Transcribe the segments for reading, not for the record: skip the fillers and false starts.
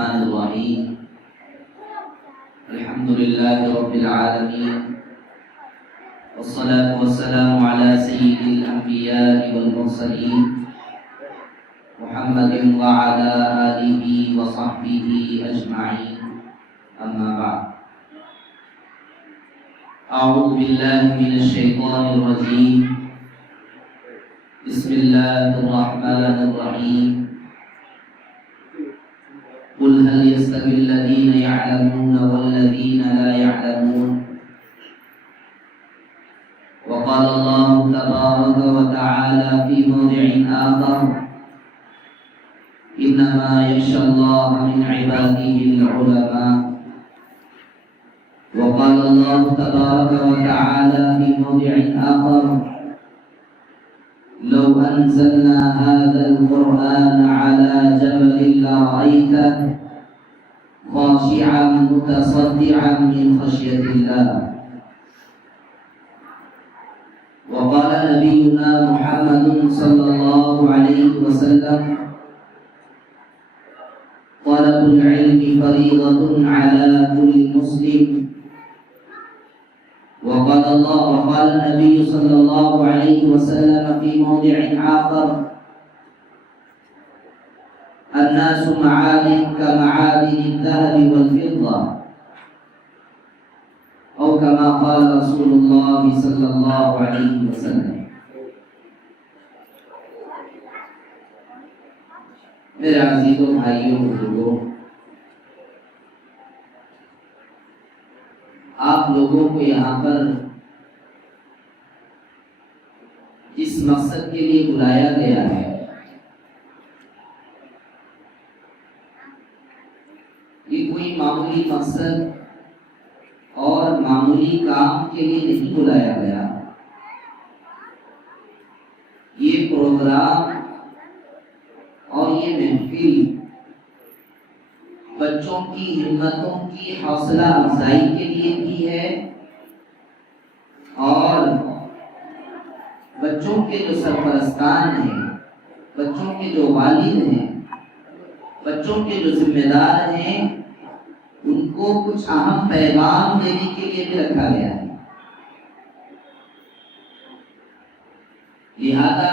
الرحمن الرحيم الحمد لله رب العالمين والصلاة والسلام على سيد الأنبياء والمرسلين محمد وعلى آله وصحبه أجمعين أما بعد أعوذ بالله من الشيطان الرجيم بسم الله الرحمن الرحيم قل هل يستوي الذين يعلمون والذين لا يعلمون وقال الله تبارك وتعالى في موضع آخر إنما يخشى الله من عباده العلماء وقال الله تبارك وتعالى في موضع آخر لو أنزلنا هذا القرآن على جبل لرأيته خاشعا متصدعا من خشية الله وقال نبينا محمد صلى الله عليه وسلم طلب العلم فريضة على كل مسلم وقال النبي صلى الله عليه وسلم في موضع آخر الناس معادن كمعادن الذهب والفضة أو كما قال رسول الله صلى الله عليه وسلم. میرے عزیزوں بھائیوں بزرگوں، آپ لوگوں کو یہاں پر اس مقصد کے لیے بلایا گیا ہے کہ کوئی معمولی مقصد اور معمولی کام کے لیے نہیں بلایا گیا. یہ پروگرام اور یہ محفل بچوں کی ہمتوں کی حوصلہ افزائی کے لیے بھی ہے اور بچوں کے جو سرپرستان ہیں، بچوں کے جو والد ہیں، بچوں کے جو ذمہ دار ہیں، ان کو کچھ اہم پیغام دینے کے لیے بھی رکھا گیا ہے. لہذا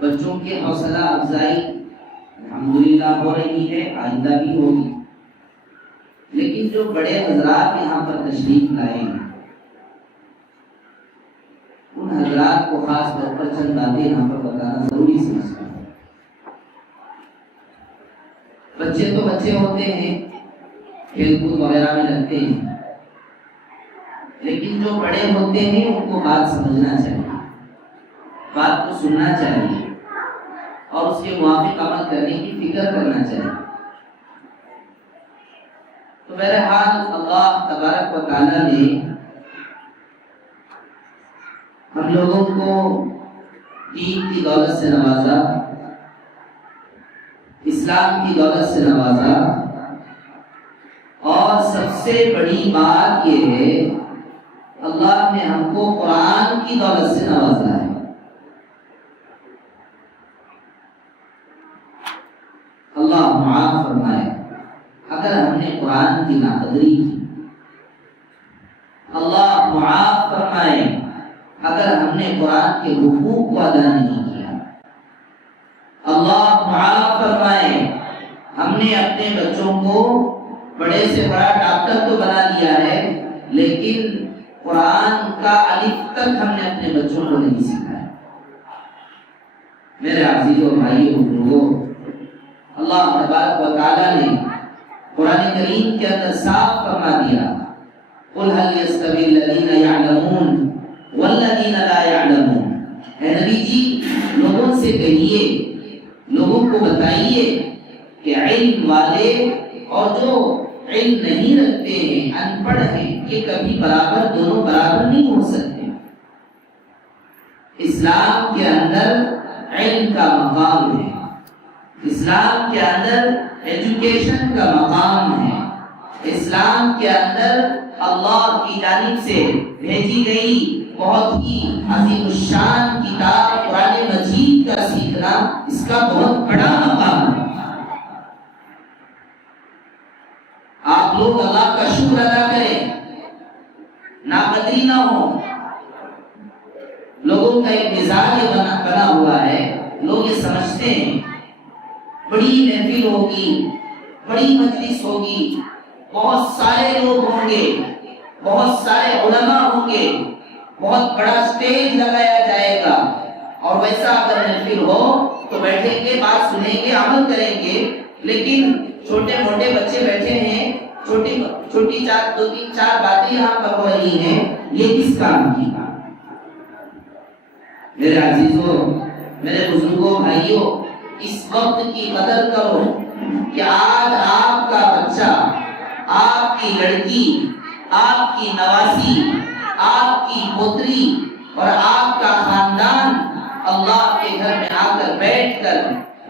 بچوں کے حوصلہ افزائی الحمدللہ ہو رہی ہے، آئندہ بھی ہوگی. لیکن جو بڑے حضرات یہاں پر تشریف لائے ہیں، ان حضرات کو خاص طور پر چند باتیں یہاں پر بتانا ضروری سمجھتا ہوں. بچے تو بچے ہوتے ہیں، کھیل کود وغیرہ میں لگتے ہیں، لیکن جو بڑے ہوتے ہیں ان کو بات سمجھنا چاہیے، بات کو سننا چاہیے اور اس کے موافق عمل کرنے کی فکر کرنا چاہیے. تو بہرحال اللہ تبارک و تعالی نے ہم لوگوں کو دین کی دولت سے نوازا، اسلام کی دولت سے نوازا، اور سب سے بڑی بات یہ ہے اللہ نے ہم کو قرآن کی دولت سے نوازا ہے. اللہ معاف فرمائے اگر ہم نے قرآن کی ناقدری کی، اللہ معاف فرمائے اگر ہم نے قرآن کے حقوق کو ادا نہیں کیا، اللہ معاف فرمائے ہم نے اپنے بچوں کو بڑے سے بڑا ڈاکٹر تو بنا لیا ہے لیکن قرآن کا الف تک ہم نے اپنے بچوں کو نہیں سکھایا. میرے عزیزوں بھائیوں بزرگوں، اللہ تبارک و تعالی نے قرآن کریم کے اندر صاف فرما دیا قل هل يستوي الذين يعلمون والذين لا يعلمون. اے نبی جی لوگوں سے کہیے، لوگوں کو بتائیے کہ علم والے اور جو علم نہیں رکھتے ہیں، ان پڑھ ہیں، یہ کبھی برابر، دونوں برابر نہیں ہو سکتے. اسلام کے اندر علم کا مقام ہے، اسلام کے اندر ایجوکیشن کا مقام ہے، اسلام کے اندر اللہ کی جانب سے بھیجی گئی بہت ہی عظیم الشان کتاب قرآن مجید کا سیکھنا اس کا بہت بڑا مقام ہے. لوگ اللہ کا شکر ادا کریں، ناقدری نہ ہو۔ لوگوں کا ایک مزاج بنا ہوا ہے، لوگ یہ سمجھتے ہیں بڑی محفل ہوگی، بڑی مجلس ہوگی، بہت سارے لوگ ہوں گے، بہت سارے علماء ہوں گے، بہت بڑا اسٹیج لگایا جائے گا، اور ویسا اگر محفل ہو تو بیٹھیں گے، بات سنیں گے، عمل کریں گے، لیکن چھوٹے موٹے بچے بیٹھے ہیں، چھوٹی دو تین چار باتیں یہاں پر ہو رہی ہیں، یہ کس کام کی؟ میرے عزیزوں، میرے بزرگوں، بھائیوں، اس وقت کی قدر کرو کہ آج آپ کا بچہ، آپ کی لڑکی، آپ کی نواسی، آپ کی پوتری اور آپ کا خاندان اللہ کے گھر میں آ کر بیٹھ کر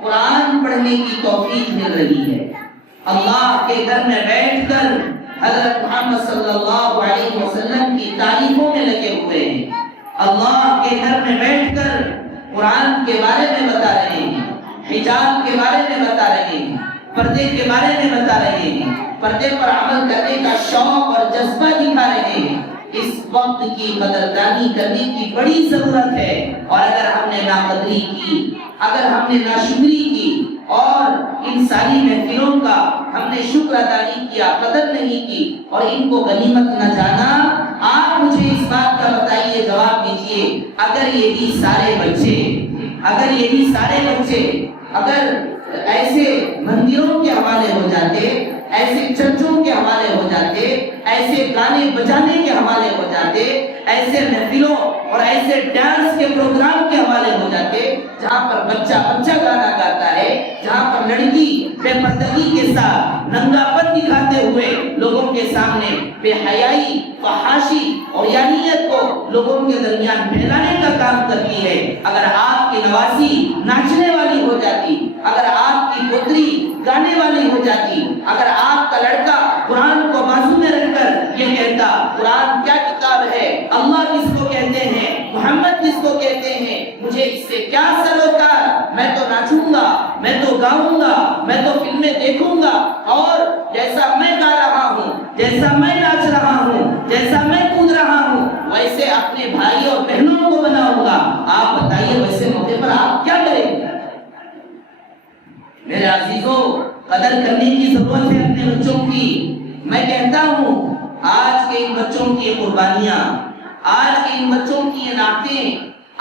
قرآن پڑھنے کی توفیق مل رہی ہے۔ اللہ کے گھر میں بیٹھ کر حضرت محمد صلی اللہ علیہ وسلم کی تعریفوں میں لگے ہوئے ہیں، اللہ کے گھر میں بیٹھ کر قرآن کے بارے میں بتا رہے ہیں، حجاب کے بارے میں بتا رہے ہیں، پردے کے بارے میں بتا رہے ہیں، پردے پر عمل کرنے کا شوق اور جذبہ دکھا رہے ہیں۔ اس وقت کی قدردانی کرنے کی بڑی ضرورت ہے، اور اگر ہم نے ناقدری کی، اگر ہم نے ناشکری کی اور ان ساری محفلوں کا ہم نے شکر ادا نہیں کیا، قدر نہیں کی اور ان کو غنیمت نہ جانا، آپ مجھے اس بات کا بتائیے، جواب دیجئے، اگر یہی سارے بچے اگر ایسے مندروں کے حوالے ہو جاتے، ایسے چرچوں کے حوالے ہو جاتے، ایسے گانے بجانے کے حوالے ہو جاتے، ایسے محفلوں اور ایسے ڈانس کے پروگرام کے حوالے ہو جاتے جہاں پر بچہ گانا گاتا ہے، جہاں پر لڑکی بے پردگی کے ساتھ ننگا پن دکھاتے ہوئے لوگوں کے سامنے بے حیائی، فحاشی اور یانیت کو لوگوں کے درمیان پھیلانے کا کام کرتی ہے، اگر آپ کی نواسی ناچنے والی ہو جاتی، اگر آپ کی پتری گانے والی ہو جاتی، اگر آپ کا لڑکا قرآن کو بازو میں رکھ کر یہ کہتا قرآن کیا کتاب ہے، اللہ کس کو کہتے ہیں، محمد کس کو کہتے ہیں، مجھے اس سے کیا سروکار، میں تو ناچوں گا، میں تو گاؤں گا، میں تو فلمیں دیکھوں گا، اور جیسا میں گا رہا ہوں، جیسا میں ناچ رہا ہوں، جیسا میں کود رہا ہوں، ویسے اپنے بھائی اور بہنوں کو بناؤں گا۔ آپ بتائیے ویسے موقع پر آپ کیا کریں گے؟ میرے عزیزوں، قدر کرنے کی ضرورت ہے اپنے بچوں کی۔ میں کہتا ہوں آج کے ان بچوں کی قربانیاں، آج کے ان بچوں کی یہ نعتیں،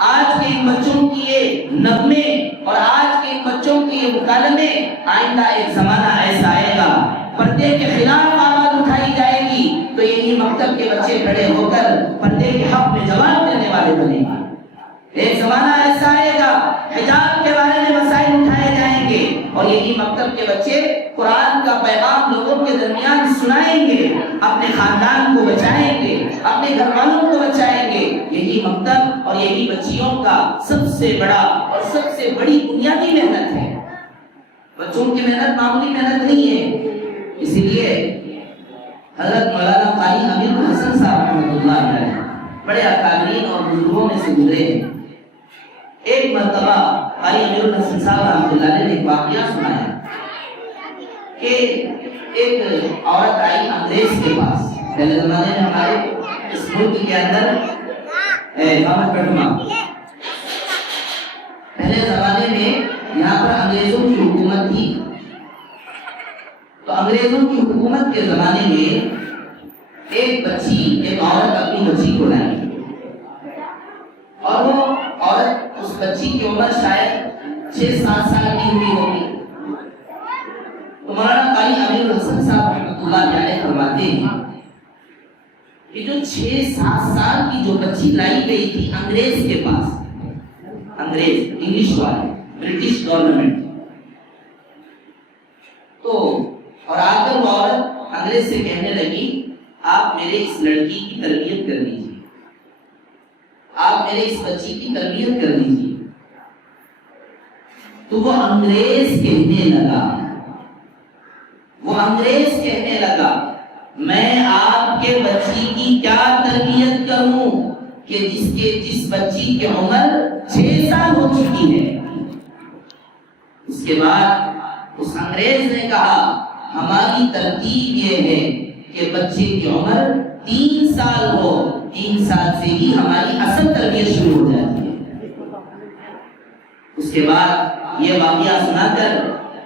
آج کے ان بچوں کی یہ نغمے اور آج کے ان بچوں کی یہ مکالمے، آئندہ ایک زمانہ ایسا آئے گا پردے کے خلاف آواز اٹھائی جائے گی تو یہی مکتب کے بچے کھڑے ہو کر پردے کے حق میں جواب دینے والے بنیں گے۔ ایک زمانہ ایسا آئے گا حجاب کے بارے میں مسائل اٹھائے جائیں گے اور یہی مکتب کے بچے قرآن کا پیغام لوگوں کے درمیان سنائیں گے، اپنے خاندان کو بچائیں گے، اپنے گھر والوں کو بچائیں گے۔ یہی مکتب اور یہی بچیوں کا سب سے بڑا اور سب سے بڑی بنیادی محنت ہے۔ بچوں کی محنت معمولی محنت نہیں ہے، اسی لیے حضرت مولانا قاری امیر الحسن صاحب رحمۃ اللہ علیہ بڑے اکابرین اور بزرگوں میں سے گزرے ہیں۔ ایک مرتبہ قاری امیر الحسن صاحب رحمۃ اللہ علیہ نے ایک واقعہ سنایا کہ ایک عورت آئی انگریز کے پاس۔ پہلے زمانے میں ہمارے اس ملک کے اندر پہلے زمانے میں یہاں پر انگریزوں کی حکومت تھی، تو انگریزوں کی حکومت کے زمانے میں ایک عورت اپنی بچی کو لائی اور وہ عورت، اس بچی کی عمر شاید 6-7 سال کی ہوئی ہوگی۔ تو مولانا قاری امیر الحسن صاحب رحمۃ اللہ علیہ فرماتے ہیں کہ جو 6-7 سال کی جو بچی لائی گئی تھی انگریز کے پاس، انگریز انگلش والے، برٹش گورنمنٹ، تو اور آ کر وہ عورت انگریز سے کہنے لگی آپ میرے اس لڑکی کی تربیت کر دیجیے، آپ میرے اس بچی کی تربیت کر دیجیے۔ تو وہ انگریز کہنے لگا میں آپ کے بچی کی کیا تربیت کروں کہ جس بچی کی عمر 6 سال ہو چکی ہے۔ اس کے بعد اس انگریز نے کہا ہماری ترتیب یہ ہے کہ بچے کی عمر 3 سال ہو، 3 سال سے ہی ہماری اصل تربیت شروع ہو جاتی ہے۔ اس کے بعد یہ واقعہ سنا کر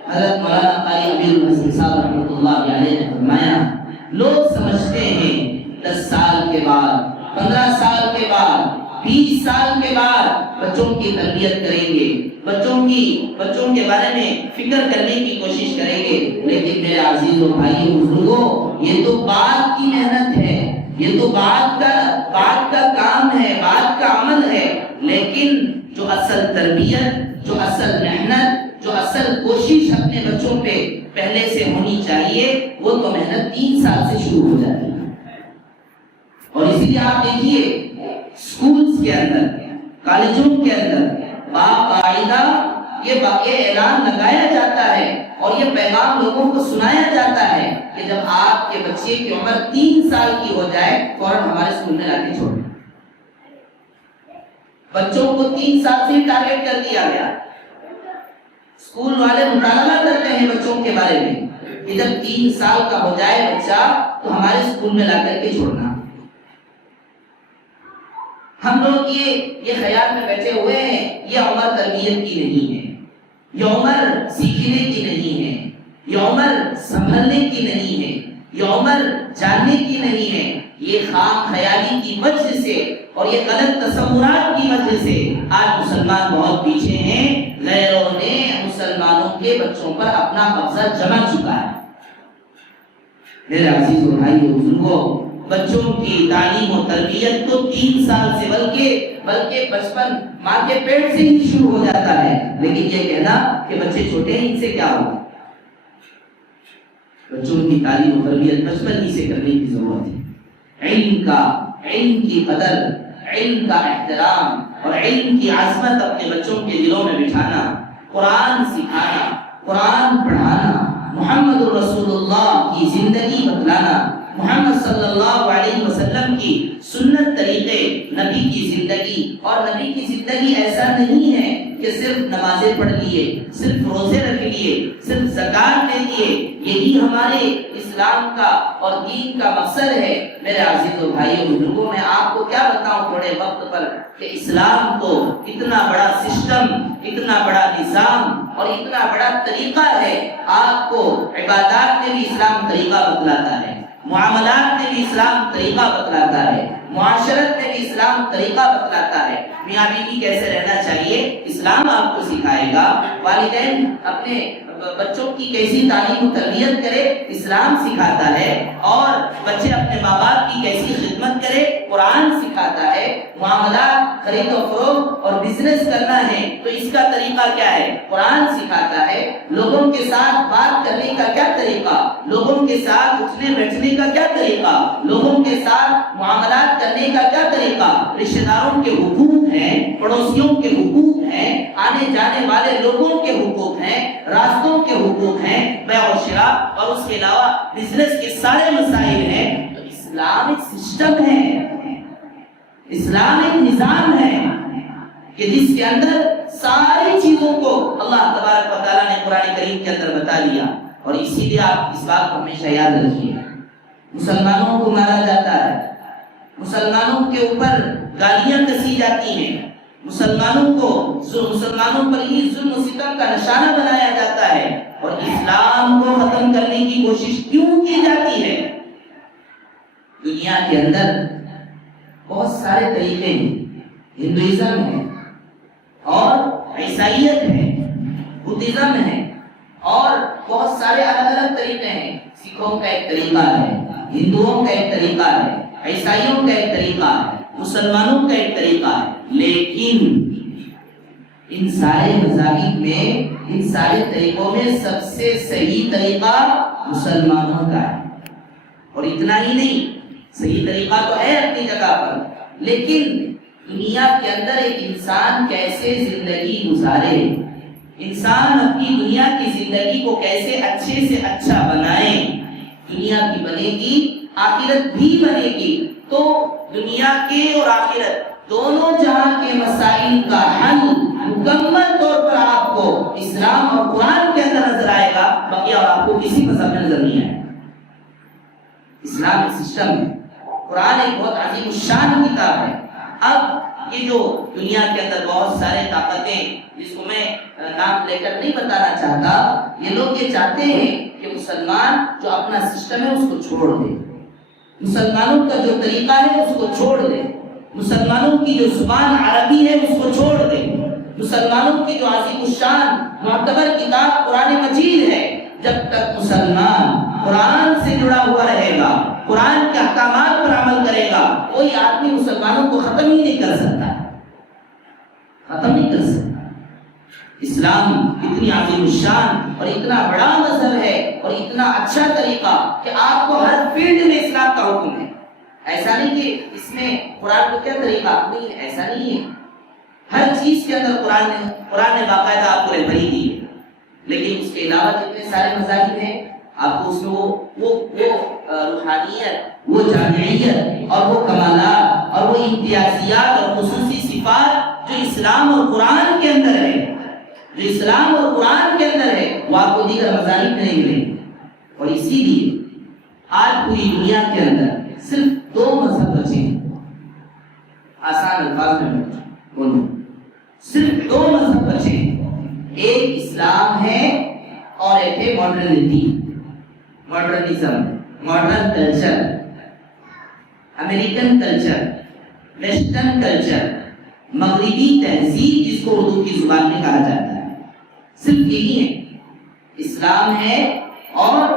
حضرت مولانا قاری عبد الحسن صاحب رحمۃ اللہ علیہ نے فرمایا، لوگ سمجھتے ہیں 10 سال کے بعد، 15 سال کے بعد، 20 سال کے بعد بچوں کی تربیت کریں گے، بچوں کے بارے میں فکر کرنے کی کوشش کریں گے، لیکن میرے عزیز و بھائی بزرگوں، یہ تو بعد کی محنت ہے، یہ تو بعد کا کام ہے، بعد کا عمل ہے، لیکن جو اصل تربیت، جو اصل محنت، جو اصل کوشش اپنے بچوں پہ پہلے سے ہونی چاہیے، وہ تو محنت 3 سال سے شروع ہو جاتی ہے۔ اور اسی لیے آپ دیکھیے اسکولز کے اندر، کالجوں کے اندر باقاعدہ یہ اعلان لگایا جاتا ہے اور یہ پیغام لوگوں کو سنایا جاتا ہے کہ جب آپ کے بچے کی عمر 3 سال کی ہو جائے فوراً ہمارے اسکول میں لا کے چھوڑیں۔ بچوں کو 3 سال سے ٹارگیٹ کر دیا گیا۔ اسکول والے مطالبہ کرتے ہیں بچوں کے بارے میں کہ جب 3 سال کا ہو جائے بچہ تو ہمارے اسکول میں لا کر کے چھوڑنا۔ ہم لوگ یہ خیال میں بیٹھے ہوئے ہیں یہ عمر تربیت کی نہیں ہے، یہ عمر سیکھنے کی نہیں ہے، یہ عمر سنبھلنے کی نہیں ہے، یہ عمر جاننے کی نہیں ہے۔ یہ خام خیالی کی وجہ سے اور یہ غلط تصورات کی وجہ سے آج مسلمان بہت پیچھے ہیں۔ غیروں نے مسلمانوں کے بچوں پر اپنا قبضہ جما چکا ہے۔ میرے عزیز و بھائی بزرگوں، بچوں کی تعلیم و تربیت تو 3 سال سے بلکہ بچپن ماں کے پیٹ سے ہی شروع ہو جاتا ہے، لیکن یہ کہنا کہ بچے چھوٹے ہیں ان سے کیا ہوگا؟ بچوں کی تعلیم و تربیت بچپن ہی سے کرنے کی ضرورت ہے۔ علم کی قدر، علم کا احترام اور علم کی عظمت اپنے بچوں کے دلوں میں بٹھانا، قرآن سکھانا، قرآن پڑھانا، محمد رسول اللہ کی زندگی بتلانا، محمد صلی اللہ علیہ وسلم کی سنت طریقے، نبی کی زندگی۔ اور نبی کی زندگی ایسا نہیں ہے کہ صرف نمازیں پڑھ لیے، صرف روزے رکھ لیے، صرف زکات دے دیے، یہی ہمارے اسلام کا اور دین کا مقصد ہے۔ میرے عزیز و بھائیو بزرگوں، میں آپ کو کیا بتاؤں تھوڑے وقت پر کہ اسلام تو اتنا بڑا سسٹم، اتنا بڑا نظام اور اتنا بڑا طریقہ ہے۔ آپ کو عبادات میں بھی اسلام طریقہ بتلاتا ہے، معاملات میں بھی اسلام طریقہ بتلاتا ہے، معاشرت میں بھی اسلام طریقہ بتلاتا ہے۔ میاں بیوی کیسے رہنا چاہیے اسلام آپ کو سکھائے گا۔ والدین اپنے بچوں کی کیسی تعلیم و تربیت کرے اسلام سکھاتا ہے، اور بچے اپنے ماں باپ کی کیسی خدمت کرے قرآن سکھاتا ہے۔ معاملات، خرید و فروخت اور بزنس کرنا ہے تو اس کا طریقہ کیا ہے؟ قرآن سکھاتا ہے۔ لوگوں کے ساتھ بات کرنے کا کیا طریقہ، لوگوں کے ساتھ اٹھنے بیٹھنے کا کیا طریقہ، لوگوں کے ساتھ معاملات کرنے کا کیا طریقہ، رشتہ داروں کے حقوق ہیں، پڑوسیوں کے حقوق ہیں، آنے جانے والے لوگوں کے حقوق ہیں، راستوں کے حقوق ہیں، بیع و شراء اور اس کے علاوہ بزنس کے سارے مسائل ہیں۔ تو اسلام ایک سسٹم ہے، اسلام ایک نظام ہے کہ جس کے اندر ساری چیزوں کو اللہ تبارک و تعالیٰ نے قرآن کریم کے اندر بتا دیا۔ اور اسی لیے آپ اس بات کو ہمیشہ یاد رکھیے، مسلمانوں کو مارا جاتا ہے، مسلمانوں کے اوپر گالیاں کسی جاتی ہیں، مسلمانوں پر ہی ظلم و ستم کا نشانہ بنایا جاتا ہے، اور اسلام کو ختم کرنے کی کوشش کیوں کی جاتی ہے؟ دنیا کے اندر بہت سارے طریقے ہیں، ہندوازم ہے اور عیسائیت ہے، بدھزم ہے اور بہت سارے الگ الگ طریقے ہیں۔ سکھوں کا ایک طریقہ ہے، ہندوؤں کا ایک طریقہ ہے، عیسائیوں کا ایک طریقہ ہے، مسلمانوں کا ایک طریقہ ہے، لیکن ان سارے مذاہب میں، ان سارے طریقوں میں سب سے صحیح طریقہ مسلمانوں کا ہے۔ اور اتنا ہی نہیں، صحیح طریقہ تو ہے اپنی جگہ پر، لیکن دنیا کے اندر ایک انسان کیسے زندگی گزارے، انسان اپنی دنیا کی زندگی کو کیسے اچھے سے اچھا بنائے، دنیا بھی بنے گی، آخرت بھی بنے گی، تو دنیا کے اور آخرت دونوں جہاں کے مسائل کا حل مکمل طور پر آپ کو اسلام اور قرآن کے اندر نظر آئے گا، باقی اور آپ کو کسی مذہب میں نظر نہیں آئے گا۔ اسلامک سسٹم ہے. قرآن ایک بہت عظیم الشان کتاب ہے. اب یہ جو دنیا کے اندر بہت سارے طاقتیں جس کو میں نام لے کر نہیں بتانا چاہتا، یہ لوگ یہ چاہتے ہیں کہ مسلمان جو اپنا سسٹم ہے اس کو چھوڑ دے، مسلمانوں کا جو طریقہ ہے اس کو چھوڑ دے، مسلمانوں کی جو زبان عربی ہے اس کو چھوڑ دے، مسلمانوں کی جو عظیم الشان معتبر کتاب قرآن مجید ہے. جب تک مسلمان قرآن سے جڑا ہوا رہے گا، قرآن کے احکامات پر عمل کرے گا، کوئی آدمی مسلمانوں کو ختم ہی نہیں کر سکتا، ختم نہیں کر سکتا. اسلام اتنی عظیم الشان اور اتنا بڑا مذہب ہے اور اتنا اچھا طریقہ کہ آپ کو ہر فیلڈ میں اسلام کا حکم ہے. ایسا نہیں کہ اس میں قرآن کو کیا طریقہ نہیں ہے، ایسا نہیں ہے. ہر چیز کے اندر قرآن نے باقاعدہ آپ کو رہبری دی ہے. لیکن اس کے علاوہ جتنے سارے مذاہب ہیں آپ کو اس میں وہ روحانیت، وہ جامعیت اور وہ کمالات اور وہ امتیازیات اور خصوصی صفات جو اسلام اور قرآن کے اندر ہے، جو اسلام اور قرآن کے اندر ہے، وہ آپ کو دیگر مذاہب میں نہیں ملیں گے. اور اسی لیے آج پوری دنیا کے اندر صرف 2 مذہب بچے ہیں. آسان الفاظ میں بولوں، صرف 2 مذہب بچے ہیں. ایک اسلام ہے اور ایک ہے modernity, modernism, modern culture, American culture, western culture, مغربی تہذیب جس کو اردو کی زبان میں کہا جاتا ہے. صرف یہی ہے، اسلام ہے اور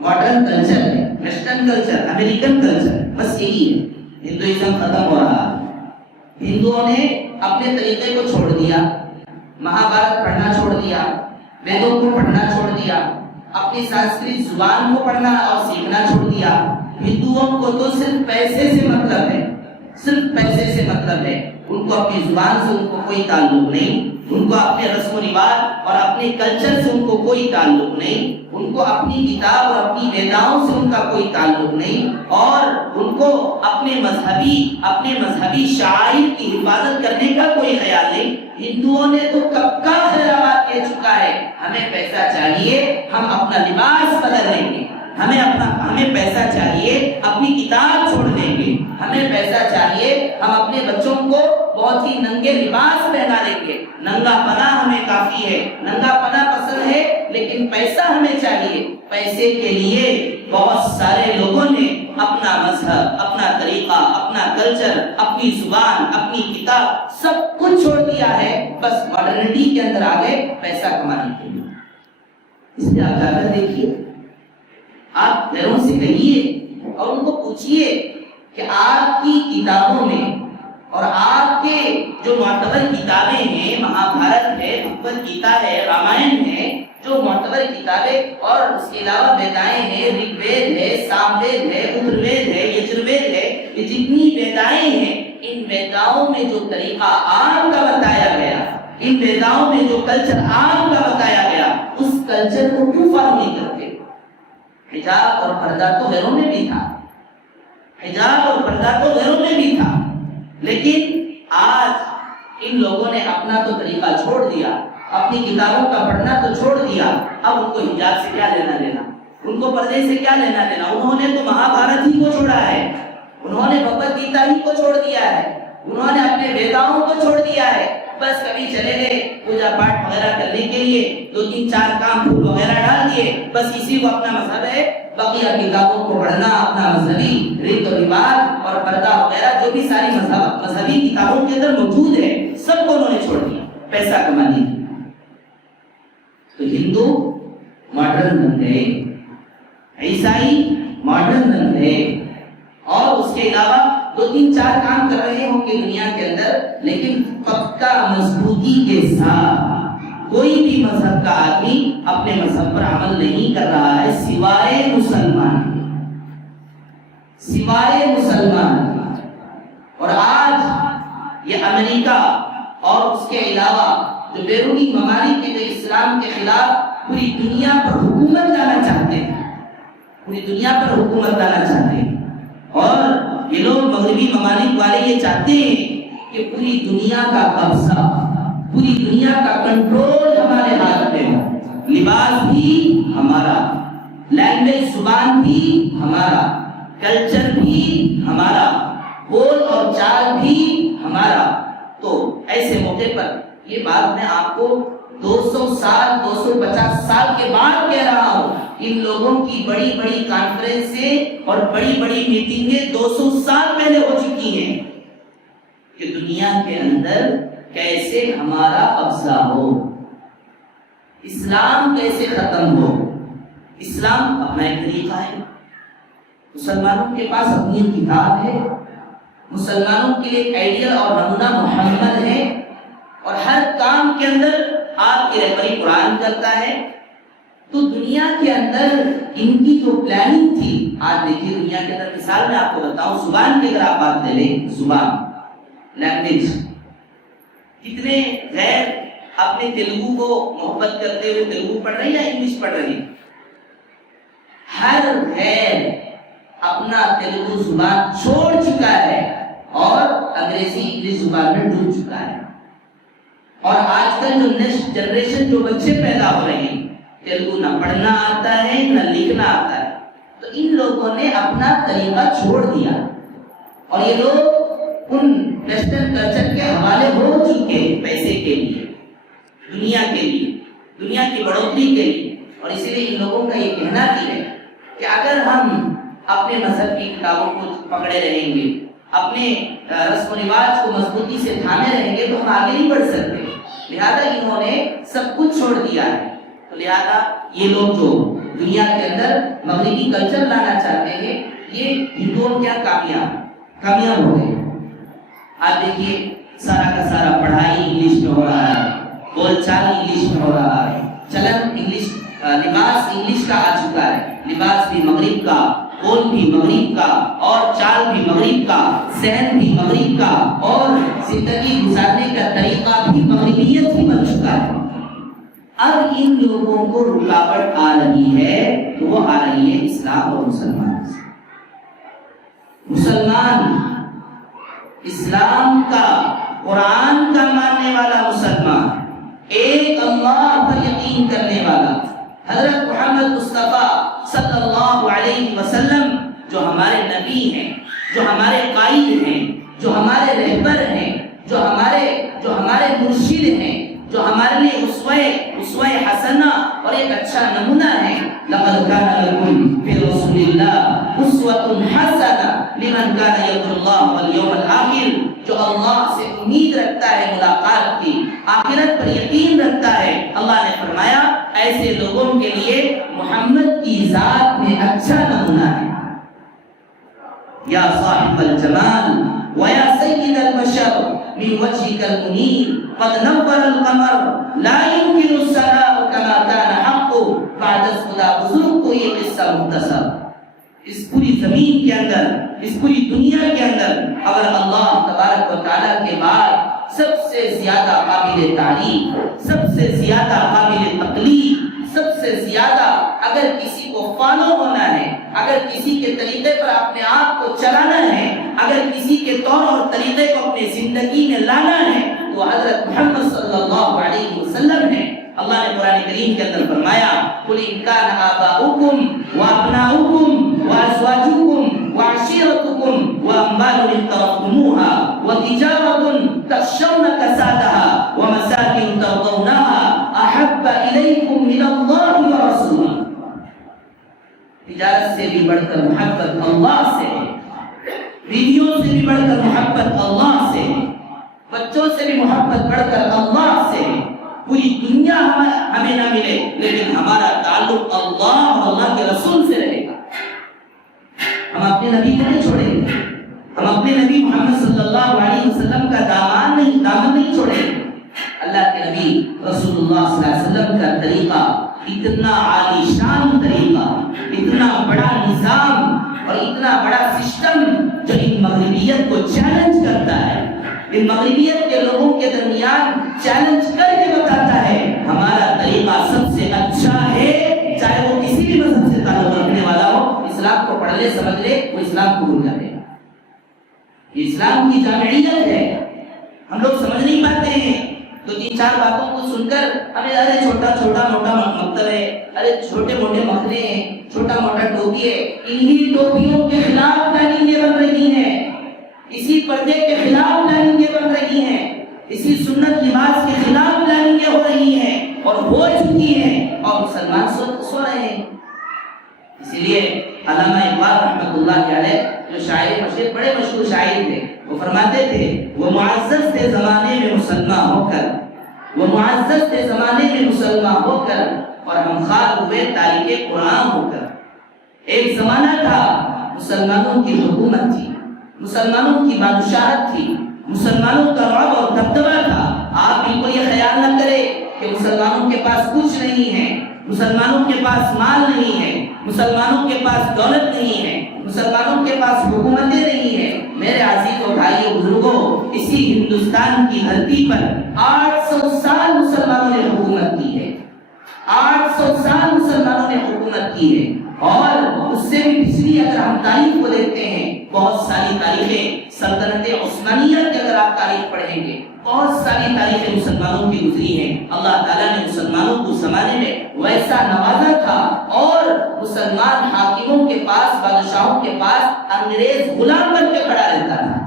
ماڈرن کلچر ہے، ویسٹرن کلچر، امریکن کلچر، بس یہی ہے. ہندوازم ختم ہو رہا ہے. ہندوؤں نے اپنے طریقے کو چھوڑ دیا، مہابھارت پڑھنا چھوڑ دیا، ویدوں کو پڑھنا چھوڑ دیا، اپنی سنسکرت زبان کو پڑھنا اور سیکھنا چھوڑ دیا. ہندوؤں کو تو صرف پیسے سے مطلب ہے، صرف پیسے سے مطلب ہے. ان کو اپنی زبان سے ان کو کوئی تعلق نہیں، ان کو اپنے رسم و رواج اور اپنے کلچر سے ان کو کوئی تعلق نہیں، ان کو اپنی کتاب اور اپنی ویداؤں سے ان کا کوئی تعلق نہیں، اور ان کو اپنے مذہبی شعائر کی حفاظت کرنے کا کوئی خیال نہیں. ہندوؤں نے تو کب کا خیرات کہہ چکا ہے، ہمیں پیسہ چاہیے ہم اپنا لباس بدل لیں گے، ہمیں پیسہ چاہیے اپنی کتاب چھوڑ دیں گے، ہمیں پیسہ چاہیے ہم اپنے بچوں کو بہت ہی ننگے لباس پہنا دیں گے. ننگا پنا ہمیں کافی ہے، ننگا پنا پسند ہے، لیکن پیسہ ہمیں چاہیے. پیسے کے لیے بہت سارے لوگوں نے اپنا مذہب، اپنا طریقہ، اپنا کلچر، اپنی زبان، اپنی کتاب سب کچھ چھوڑ دیا ہے، بس ماڈرنٹی کے اندر آگے پیسہ کمانے کے لیے. اس لیے آپ جا کر دیکھیے، آپ غیروں سے کہیے اور ان کو پوچھئے کہ آپ کی کتابوں میں اور آپ کے جو معتبر کتابیں ہیں، مہابھارت ہے، بھگوت گیتا ہے، رامائن ہے، جو معتبر کتابیں، اور اس کے علاوہ ویدائیں ہیں، رگ وید ہے، سام وید ہے، اتر وید ہے، یجروید ہے، یہ جتنی ویدائیں ہیں، ان ویداؤں میں جو طریقہ عام کا بتایا گیا، ان ویداؤں میں جو کلچر عام کا بتایا گیا، اس کلچر کو کیوں فالو نہیں کرتے؟ حجاب اور پردہ تو غیروں میں بھی تھا، حجاب اور پردہ تو غیروں میں بھی تھا، لیکن آج ان لوگوں نے اپنا تو طریقہ چھوڑ دیا، اپنی کتابوں کا پڑھنا تو چھوڑ دیا. اب ان کو حجاب سے کیا لینا دینا، ان کو پردے سے کیا لینا دینا؟ انہوں نے تو مہابھارت ہی کو چھوڑا ہے، انہوں نے بھگوت گیتا ہی کو چھوڑ دیا ہے، انہوں نے اپنے ویداؤں کو چھوڑ دیا ہے. بس کبھی چلے گئے پوجا پاٹ وغیرہ کرنے کے لیے، 2-3-4 کام پھول وغیرہ ڈال دیے، بس اسی کو اپنا مذہب ہے. بقیہ کتابوں کو پڑھنا، اپنا مذہبی ریت و رواج اور پردہ وغیرہ جو بھی ساری مذہبی کتابوں کے اندر موجود ہے، سب کو انہوں نے چھوڑ دیا پیسہ کمانے کے. تو ہندو ماڈرن بن گئے، عیسائی ماڈرن بن گئے، اور اس کے علاوہ 2-3-4 کام کر رہے ہوں گے دنیا کے اندر، لیکن پکا مضبوطی کے ساتھ کوئی بھی مذہب کا آدمی اپنے مذہب پر عمل نہیں کر رہا ہے سوائے مسلمان. اور آج یہ امریکہ اور اس کے علاوہ جو بیرونی ممالک کے جو اسلام کے خلاف پوری دنیا پر حکومت لانا چاہتے ہیں، پوری دنیا پر حکومت لانا چاہتے ہیں، اور یہ لوگ مغربی ممالک والے یہ چاہتے ہیں کہ پوری دنیا کا قبضہ، پوری دنیا کا کنٹرول ہمارے ہاتھ میں ہو. لباس بھی ہمارا، لینگویج زبان بھی ہمارا، کلچر بھی ہمارا، بول اور چال بھی ہمارا. تو ایسے موقع پر یہ بات میں آپ کو 200 سال 250 سال کے بعد کہہ رہا ہوں. ان لوگوں کی بڑی بڑی کانفرنسیں اور بڑی بڑی میٹنگیں 200 سال پہلے ہو چکی ہیں کہ دنیا کے اندر کیسے ہمارا قبضہ ہو، اسلام کیسے ختم ہو. اسلام اپنا ایک طریقہ ہے، مسلمانوں کے پاس اپنی کتاب ہے، مسلمانوں کے لیے ایک آئیڈیل اور نمونہ محمد ہے، اور ہر کام کے اندر آپ کی رہبری قرآن کرتا ہے. تو دنیا کے اندر ان کی جو پلاننگ تھی، آج دیکھیے دنیا کے اندر، مثال میں آپ کو بتاؤں، زبان کی اگر آپ بات لے لیں، زبان، لینگویج، کتنے غیر اپنے تیلگو کو محبت کرتے ہوئے تیلگو پڑھ رہے ہیں یا انگلش پڑھ رہے ہیں؟ ہر غیر اپنا تیلگو زبان چھوڑ چکا ہے اور انگریزی انگلش زبان میں ڈوب چکا ہے. اور آج کل جو نیکسٹ جنریشن جو بچے پیدا ہو رہے ہیں، تیلگو نہ پڑھنا آتا ہے نہ لکھنا آتا ہے. تو ان لوگوں نے اپنا طریقہ چھوڑ دیا اور یہ لوگ ان ویسٹرن کلچر کے حوالے ہو چکے پیسے کے لیے، دنیا کے لیے، دنیا کی بڑھوتری کے لیے. اور اسی لیے ان لوگوں کا یہ کہنا بھی ہے کہ اگر ہم اپنے مذہب کی کتابوں کو پکڑے رہیں گے، اپنے رسم و رواج کو مضبوطی سے تھامے رہیں گے، تو ہم آگے نہیں بڑھ سکتے. لہذا انہوں نے سب کچھ چھوڑ دیا ہے. تو لہذا یہ لوگ جو دنیا کے اندر مغربی کلچر لانا چاہتے ہیں، یہ ہندوؤں کیا کامیاب ہو گئے. آپ دیکھیے سارا کا سارا پڑھائی انگلش میں ہو رہا ہے، بول چال انگلش میں ہو رہا ہے، چلن انگلش، لباس انگلش کا آ چکا ہے، لباس بھی مغرب کا، بول بھی مغرب کا، اور چال بھی مغرب کا، صحن بھی مغرب کا، اور زندگی گزارنے کا طریقہ بھی مغربیت ہی بن چکا ہے. اب ان لوگوں کو رکاوٹ آ رہی ہے، تو وہ آ رہی ہے اسلام اور مسلمان سے. مسلمان، اسلام کا، قرآن کا ماننے والا مسلمان، ایک اللہ پر یقین کرنے والا، حضرت محمد مصطفیٰ صلی اللہ علیہ وسلم جو ہمارے نبی ہیں، جو ہمارے قائد ہیں، جو ہمارے رہبر ہیں، جو ہمارے مرشد ہیں، جو ہمارے لیے اسوہ حسنہ اور ایک اچھا نمونہ ہے. لقد كان لكم في رسول الله اسوة حسنة لمن كان يرجو الله واليوم الآخر. جو اللہ سے امید رکھتا ہے ملاقات کی، آخرت پر یقین رکھتا ہے، اللہ نے فرمایا ایسے لوگوں کے لیے محمد کی ذات میں اچھا نمونہ ہے. یا صاحب الجمال ویا سید البشر من وجهك المنیر قد نور القمر لا يمكن السلام كما كان حق بعد خدا. بزرگ کو یہ قصہ مختصر، اس پوری زمین کے اندر، اس پوری دنیا کے اندر اگر اللہ تبارک و تعالیٰ کے بعد سب سے زیادہ قابل تعریف، سب سے زیادہ قابل تقلید، سب سے زیادہ اگر کسی کو فالو ہونا ہے، اگر کسی کے طریقے پر اپنے آپ کو چلانا ہے، اگر کسی کے طور اور طریقے کو اپنی زندگی میں لانا ہے، تو حضرت محمد صلی اللہ علیہ وسلم ہے. اللہ نے قرآن کریم کے اندر فرمایا قل ان کان آباؤکم وابناؤکم وازواجکم وعشیرتکم واموال اقترفتموها وتجارة تخشون کسادها ومساکن ترضونها احب الیکم من اللہ ورسولہ. تجارت سے بھی بڑھ کر محبت اللہ سے ہے، بیویوں سے بھی بڑھ کر محبت اللہ سے ہے، بچوں سے بھی محبت بڑھ کر اللہ سے ہے. پوری دنیا ہمیں نہ ملے لیکن ہمارا تعلق اللہ اور اللہ کے رسول سے رہے گا. ہم اپنے نبی کو نہیں چھوڑیں گے، ہم اپنے نبی محمد صلی اللہ علیہ وسلم کا دامن نہیں چھوڑیں گے. اللہ کے نبی رسول اللہ صلی اللہ علیہ وسلم کا طریقہ اتنا عالی شان طریقہ، اتنا بڑا نظام اور اتنا بڑا سسٹم جو ان مغربیت کو چیلنج کرتا ہے، ان مغربیت کے لوگوں کے درمیان چیلنج کر کے بتاتا ہے ہمارا طریقہ سب سے اچھا ہے. چاہے وہ کسی بھی مذہب سے تعلق رکھنے والا ہو، اسلام کو پڑھ لے سمجھ لے، وہ اسلام کو بھول جائے گا. یہ اسلام کی جامعیت ہے، ہم لوگ سمجھ نہیں پاتے ہیں. تو 3-4 باتوں کو سن کر ہمیں ارے چھوٹا موٹا مکتب ہے، ارے چھوٹے موٹے مکھنے ہیں، چھوٹا موٹا ٹوپی ہے، انہی ٹوپیوں کے خلاف پلاننگیں بن رہی ہیں، اسی پردے کے خلاف پلاننگیں بن رہی ہیں، اسی سنت لباس کے خلاف پلاننگیں ہو رہی ہیں اور ہو چکی ہیں، اور مسلمان سو رہے ہیں۔ اسی لیے علامہ اقبال رحمۃ اللہ علیہ جو شاعر مشہور بڑے مشہور شاعر تھے، وہ فرماتے تھے وہ معزز تھے زمانے میں مسلمان ہو کر، وہ معزز تھے زمانے میں مسلمان ہو کر، اور ہم خار ہوئے تاریخ قرآن ہو کر۔ ایک زمانہ تھا مسلمانوں کی حکومت تھی، مسلمانوں کی بادشاہت تھی، مسلمانوں کا رعب اور دبدبہ تھا۔ آپ بالکل یہ خیال نہ کرے کہ مسلمانوں کے پاس کچھ نہیں ہے، مسلمانوں کے پاس مال نہیں ہے، مسلمانوں کے پاس دولت نہیں ہے، مسلمانوں کے پاس حکومتیں نہیں ہیں۔ میرے عزیز و بھائیو بزرگوں، اسی ہندوستان کی دھرتی پر 800 سال مسلمانوں نے حکومت کی ہے، 800 سال مسلمانوں نے حکومت کی ہے، اور اس سے بھی پچھلی اگر ہم تاریخ کو دیکھتے ہیں، بہت ساری تاریخیں سلطنت عثمانیہ کی اگر آپ تاریخ پڑھیں گے، بہت ساری تاریخیں مسلمانوں کی گزری ہیں۔ اللہ تعالیٰ نے مسلمانوں کو زمانے میں ویسا نوازا تھا، اور مسلمان حاکموں کے پاس، بادشاہوں کے پاس انگریز غلام بن کے کھڑا رہتا تھا۔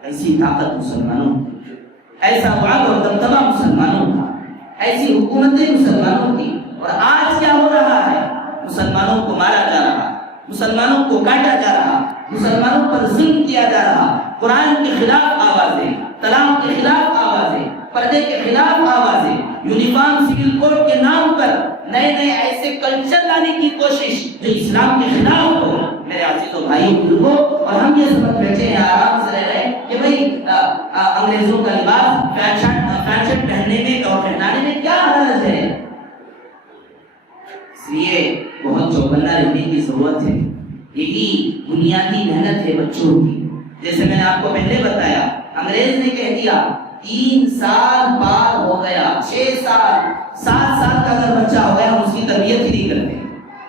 ایسی طاقت مسلمانوں کی، ایسا وعد اور دبدبہ مسلمانوں کا، ایسی حکومتیں مسلمانوں کی۔ اور آج کیا ہو رہا ہے؟ مسلمانوں کو مارا جا رہا، مسلمانوں کو کاٹا جا رہا، مسلمانوں پر ظلم کیا جا رہا، قرآن کے خلاف آوازیں، طلاق کے خلاف آوازیں، پردے کے خلاف آوازیں، یونیفارم سول کوڈ کے نام پر نئے ایسے کلچر لانے کی کوشش جو اسلام کے خلاف ہو۔ میرے عزیزو بھائیو بزرگوں، اور ہم یہ سمجھ بیٹھے ہیں، آرام سے رہ رہے ہیں کہ بھئی انگریزوں کا لباس فیشن پہننے میں اور پہنانے میں کیا حرج ہے؟ اس لیے بہت چوکنا رہنے کی ضرورت ہے۔ یہی بنیادی محنت ہے بچوں کی۔ جیسے میں نے آپ کو پہلے بتایا، انگریز نے کہہ دیا 3 سال پار ہو گیا، 6 سال 7 سال کا اگر بچہ ہو گیا ہم اس کی تربیت ہی نہیں کرتے،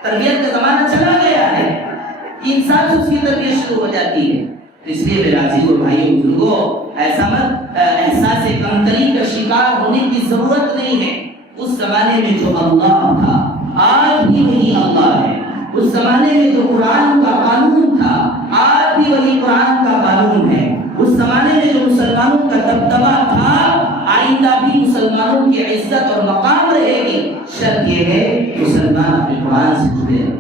تربیت کا زمانہ چلا گیا ہے، 3 سال سے اس کی تربیت شروع ہو جاتی ہے۔ اس لیے میرے عزیزو بھائیو بزرگوں، ایسا مت احساس کمتری کا شکار ہونے کی ضرورت نہیں ہے۔ اس زمانے میں جو اللہ تھا آج بھی وہی اللہ ہے، اس زمانے میں جو قرآن کا قانون تھا آج بھی وہی قرآن کا قانون ہے، اس زمانے میں جو مسلمانوں کا دبدبہ تھا آئندہ بھی مسلمانوں کی عزت اور مقام رہے گی۔ شرط یہ ہے مسلمان اپنے قرآن سے جڑے رہے،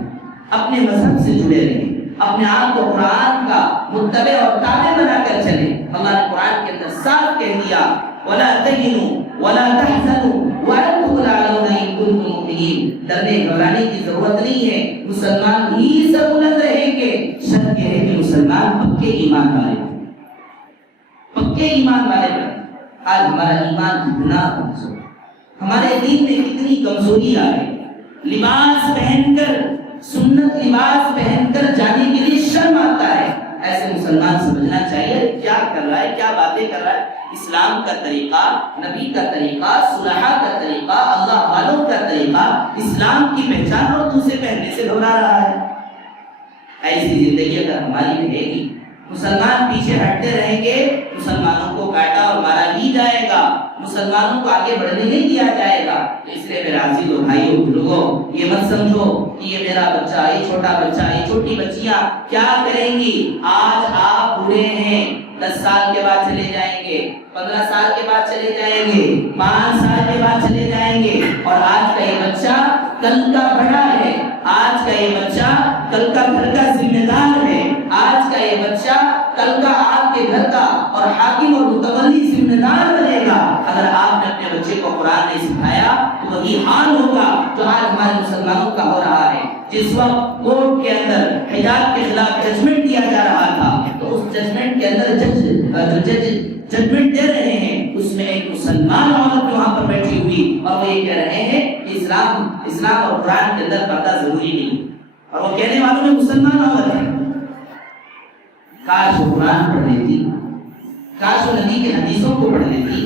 اپنے مذہب سے جڑے رہے، اپنے آپ کو قرآن کا متبع اور تابع بنا کر چلے۔ اللہ نے قرآن کے اندر صاف کہہ دیا وَلَا تَهِنُوا وَلَا تَحْزَنُوا وَأَنْتُمُ الْأَعْلَوْنَ إِن كُنتُم مُؤْمِنِينَ۔ ڈرنے گھبرانے کی ضرورت نہیں ہے، مسلمان ہی سب بلند رہیں گے۔ شرط یہ ہے کہ مسلمان پکے ایمان والے ہوں، پکے ایمان والے بنیں۔ آج ہمارا ایمان کتنا کمزور، ہمارے دین میں کتنی کمزوری آ گئی۔ لباس پہن کر، سنت لباس پہن کر جانے کے لیے شرم آتا ہے۔ ایسے مسلمان سمجھنا چاہیے کیا کر رہا ہے، کیا باتیں کر رہا ہے۔ اسلام کا طریقہ، نبی کا طریقہ، صلحاء کا طریقہ، اللہ والوں کا طریقہ، اسلام کی پہچان اور دوسرے پہننے سے گھبرا رہا ہے۔ ایسی زندگی اگر ہماری رہے گی، مسلمان پیچھے ہٹتے رہیں گے، مسلمانوں کو کاٹا اور مارا ہی جائے گا، مسلمانوں کو آگے بڑھنے نہیں دیا جائے گا۔ اس لیے میرے عزیزو بھائیو بزرگوں، یہ مت سمجھو کہ یہ میرا بچہ، یہ چھوٹا بچہ، یہ چھوٹی بچیاں کیا کریں گی۔ آج آپ بوڑھے ہیں، 10 سال کے بعد چلے جائیں گے، 15 سال کے بعد چلے جائیں گے، 5 سال کے بعد چلے جائیں گے، اور آج کا یہ بچہ کل کا بڑا ہے، آج کا یہ بچہ کل کا گھر کا ذمہ دار ہے، آج کا یہ بچہ کل کا آپ کے گھر کا اور حاکم اور متولی ذمہ دار بنے گا۔ اگر آپ نے اپنے بچے کو قرآن نہیں سکھایا تو وہی حال ہوگا جو آج ہمارے مسلمانوں کا ہو رہا ہے۔ جس وقت کورٹ کے اندر حجاب کے خلاف ججمنٹ دیا جا رہا تھا، تو اس ججمنٹ کے اندر ججمنٹ دے رہے ہیں، اس میں ایک مسلمان عورت وہاں پر بیٹھی ہوئی، اور وہ یہ کہہ رہے ہیں کہ اسلام اور قرآن کے اندر پردہ ضروری نہیں، اور وہ کہنے والوں میں مسلمان عورت ہے۔ کاش وہ قرآن پڑھ لیتی، کاش وہ نبی کے حدیثوں کو پڑھ لیتی،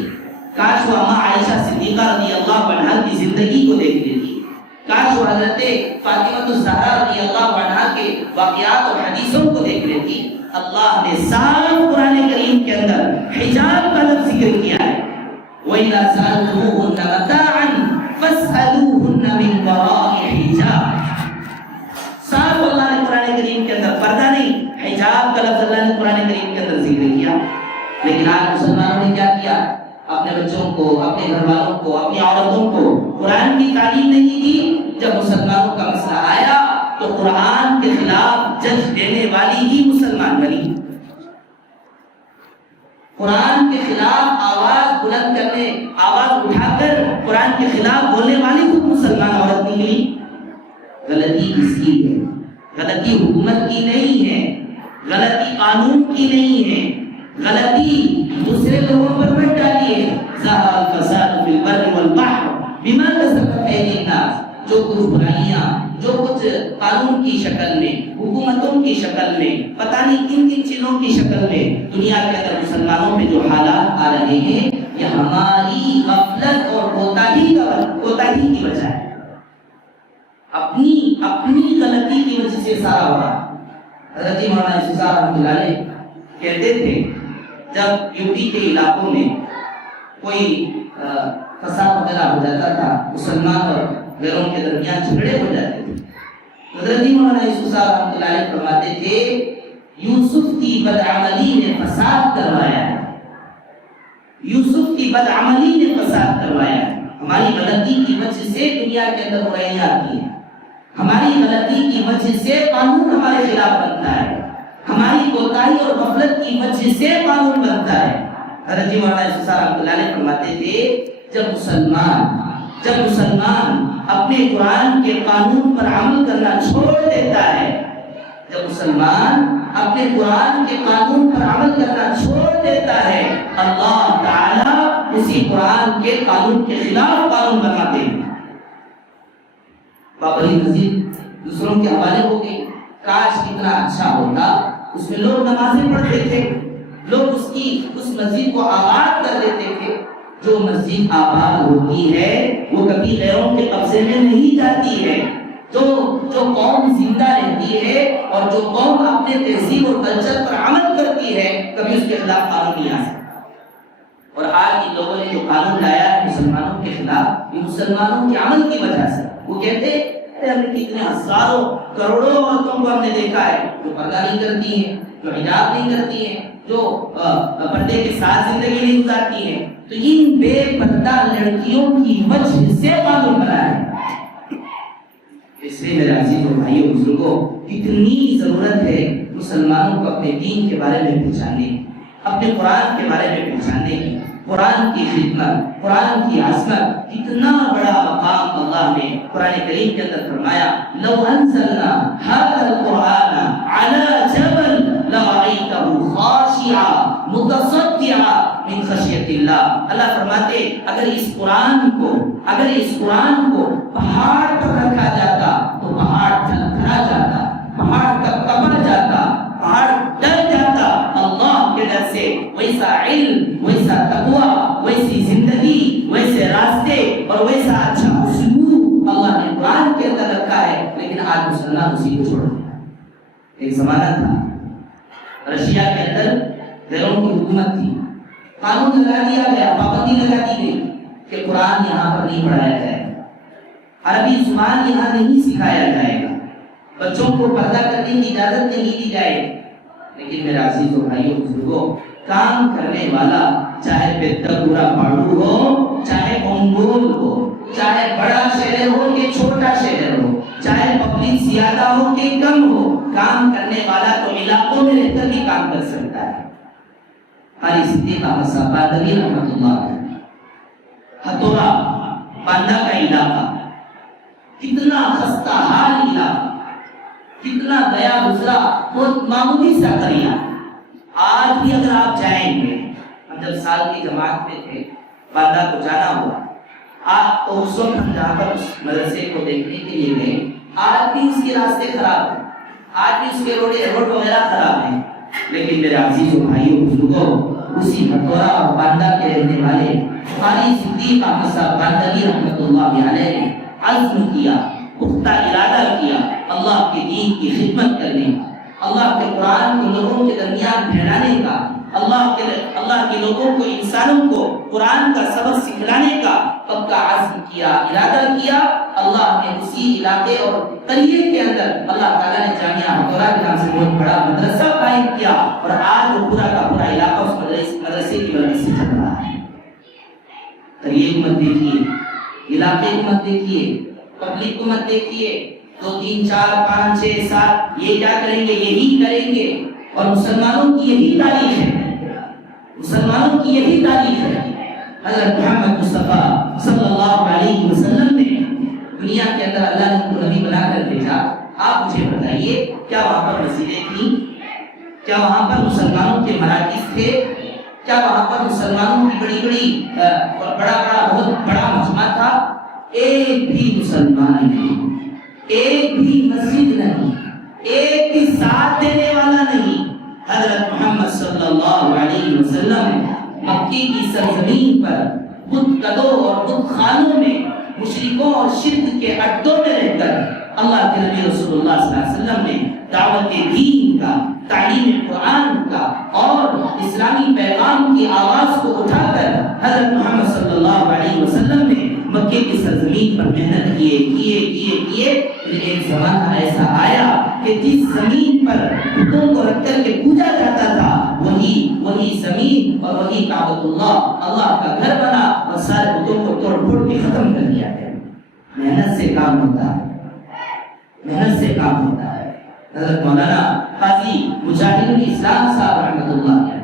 کاش وہ اماں عائشہ صدیقہ رضی اللہ عنہا کی زندگی کو دیکھ لیتی، کاش وہ حضرت فاطمہ الزہرا رضی اللہ عنہا کے واقعات اور حدیثوں کو دیکھ لیتی۔ اللہ نے صاف قرآن کریم کے اندر حجاب کا لفظ ذکر کیا ہے، وَإِذَا سَأَلْتُمُوهُنَّ مَتَاعًا فَاسْأَلُوهُنَّ مِنْ وَرَاءِ حِجَابٍ. صاف اللہ نے قرآن کریم کے اندر پردہ نہیں، حجاب کا لفظ اللہ نے قرآن کریم کے اندر ذکر کیا. لیکن آج مسلمانوں نے کیا کیا؟ اپنے بچوں کو، اپنے گھر والوں کو، اپنی عورتوں کو قرآن کی تعلیم نہیں دی. جب مسلمانوں کا مسئلہ آیا تو قرآن کے خلاف جج دینے والی ہی مسلمان بنی. قرآن کے خلاف آواز بلند کرنے، آواز اٹھا کر قرآن کے خلاف بولنے والی خود مسلمان عورت نکلی. غلطی کس کی ہے؟ غلطی حکومت کی نہیں ہے، غلطی قانون کی نہیں ہے، غلطی دوسرے لوگوں پر مت ڈالیے. ظہر الفساد فی البر والبحر بما کسبت ایدی الناس. جو کچھ برائیاں، جو کچھ قانون کی شکل میں، حکومتوں کی شکل میں، پتہ نہیں کن کن چیزوں کی شکل میں دنیا کے اندر مسلمانوں میں جو حالات آ رہے ہیں، یہ ہماری غفلت اور کوتاہی کی وجہ ہے. اپنی غلطی کی وجہ سے سارا ہو رہا. حضرت مولانا یوسف صاحب رحمۃ اللہ علیہ کہتے تھے جب یوپی کے علاقوں میں کوئی فساد وغیرہ ہو جاتا تھا، مسلمان اور غیروں کے درمیان جھگڑے ہو جاتے تھے، حضرت مولانا یوسف صاحب رحمۃ اللہ علیہ فرماتے تھے یوسف کی بدعملی نے فساد کروایا ہے. یوسف کی بدعملی نے فساد کروایا ہے. ہماری غلطی کی وجہ سے دنیا کے اندر برائیاں آتی ہیں، ہماری غلطی کی وجہ سے قانون ہمارے خلاف بنتا ہے، ہماری کوتاہی اور غفلت کی وجہ سے قانون بنتا ہے. حضرت مولانا یوسف صاحب رحمۃ اللہ علیہ فرماتے تھے جب مسلمان اپنے قرآن کے قانون پر عمل کرنا چھوڑ دیتا ہے، جب مسلمان اپنے قرآن کے قانون پر عمل کرنا چھوڑ دیتا ہے، اللہ تعالیٰ اسی قرآن کے قانون کے خلاف قانون بناتے ہیں. بابری مسجد دوسروں کے حوالے ہو گئی. کاش کتنا اچھا ہوتا، اس میں لوگ نمازیں پڑھتے تھے، لوگ اس مسجد کو آباد کر دیتے تھے. جو مسجد آباد ہوتی ہے وہ کبھی غیروں کے قبضے میں نہیں جاتی ہے. جو قوم زندہ رہتی ہے اور جو قوم اپنے تہذیب اور کلچر پر عمل کرتی ہے، کبھی اس کے خلاف قانون نہیں آ سکتا. اور آج ان لوگوں نے جو قانون لایا ہے مسلمانوں کے خلاف، یہ مسلمانوں کے عمل کی وجہ سے. وہ کہتے ہیں ہم نے کتنے ہزاروں کروڑوں عورتوں کو ہم نے دیکھا ہے جو پردہ نہیں کرتی ہیں، جو حجاب نہیں کرتی ہیں، جو پردے کے ساتھ زندگی نہیں گزارتی ہیں. تو ان بے پردہ لڑکیوں کی وجہ سے قانون بنا ہے. اس لیے میرے عزیز و بھائیو بزرگوں، کتنی ضرورت ہے مسلمانوں کو اپنے دین کے بارے میں پہچاننے، اپنے قرآن کے بارے میں پہچاننے کی. قرآن کی خدمت، قرآن کی عظمت، کتنا بڑا مقام اللہ نے قرآن کریم کے اندر فرمایا. لو انزلنا هذا القرآن على جبل لرأيته خاشعا متصدعا من خشیت اللہ. اللہ فرماتے اگر اس قرآن کو پہاڑ پر رکھا جاتا تو پہاڑ تھرتھرا جاتا، پہاڑ کپڑ جاتا، پہاڑ ڈر جاتا اللہ کے ڈر سے. ویسا علم، ویسا تقوی، ویسی زندگی، ویسے راستے اور ویسا اچھا اسلوب اللہ نے قرآن کے اندر رکھا ہے. لیکن آج مسلمان اسی کو چھوڑ دیا. ایک زمانہ تھا رشیا کے اندر غیروں کی حکومت تھی، قانون لگا دیا گیا، پابندی لگا دی گئی کہ قرآن یہاں پر نہیں پڑھایا جائے، عربی زبان یہاں نہیں سکھایا جائے گا، بچوں کو پردہ کرنے کی اجازت نہیں دی جائے. لیکن میرے عزیز و بھائیو بزرگوں، کام کرنے والا چاہے پیتگورا باڑو ہو، چاہے انگول ہو، چاہے بڑا شہر ہو کہ چھوٹا شہر ہو، چاہے پبلک زیادہ ہو کہ کم ہو، کام کرنے والا تو علاقوں میں رہ کر بھی کام کر سکتا ہے. قاری صدیق احمد صاحب بادلی رحمۃ اللہ علیہ، ہتھورا باندھا کا علاقہ، کتنا خستہ حال علاقہ، کتنا گیا گزرا، بہت معمولی سا قریہ. آج بھی اگر آپ جائیں گے، ہم جب سال کی جماعت میں تھے باندھا کو جانا ہوا، آج تو اس وقت ہم جہاں پر اس مدرسے کو دیکھنے کے لیے گئے، آج بھی اس کے راستے خراب ہیں، آج بھی اس کے روڈ وغیرہ خراب ہیں. لیکن میرے عزیز و بھائیو بزرگوں، اسی ہتھورا اور باندھا کے رہنے والے قاری صدیق احمد صاحب باندھلی رحمۃ اللہ علیہ نے عزم کیا، پختہ ارادہ کیا اللہ کے دین کی خدمت کرنے کا، اللہ کے قرآن کو لوگوں کے درمیان پھیلانے کا، اللہ کے لوگوں کو، انسانوں کو قرآن کا سبق سکھلانے کا پکا عزم کیا، ارادہ کیا، اللہ نے اسی علاقے اور قریے کے اندر اللہ تعالیٰ نے جامعہ ہتھوڑا کے نام سے بہت بڑا مدرسہ قائم کیا، اور آج وہ پورا کا پورا علاقہ اس مدرسے کی برکت سے چل رہا ہے۔ قریے کو مت دیکھیے، علاقے کو مت دیکھیے، پبلک کو مت دیکھیے، 2 3 4 5 6 7 یہ کیا کریں گے، یہی کریں گے، اور مسلمانوں کی یہی تاریخ ہے، مسلمانوں کی یہی تاریخ ہے۔ حضرت محمد مصطفیٰ صلی اللہ علیہ وسلم نے دنیا کے اندر اللہ نے ان کو نبی بنا کر بھیجا۔ آپ مجھے بتائیے، کیا وہاں پر مسجدیں تھیں؟ کیا وہاں پر مسلمانوں کے مراکز تھے؟ کیا وہاں پر مسلمانوں کی بہت بڑا مجمع تھا؟ ایک بھی مسلمان نہیں، ایک بھی مسجد نہیں، ایک بھی ساتھ دینے والا نہیں۔ حضرت محمد صلی اللہ علیہ وسلم مکی کی سرزمین پر بت قدوں اور بت خانوں میں، مشرکوں اور شرک کے اڈوں میں رہ کر اللہ کے نبی رسول اللہ صلی اللہ علیہ وسلم نے دعوت دین کا، تعلیم قرآن کا اور اسلامی پیغام کی آواز کو اٹھا کر حضرت محمد صلی اللہ علیہ وسلم نے مکے کی سرزمین پر محنت کیے۔ ایک زمانہ ایسا آیا کہ جس زمین پر بتوں کو رکھ کر کے پوجا جاتا تھا، وہی زمین اور وہی کعبۃ اللہ کا گھر بنا، اور سارے بتوں کو توڑ پھوڑ کے ختم کر دیا گیا۔ محنت سے کام ہوتا ہے، محنت سے کام ہوتا ہے۔ حضرت مولانا قاضی مجاہد الاسلام صاحب رحمۃ اللہ علیہ،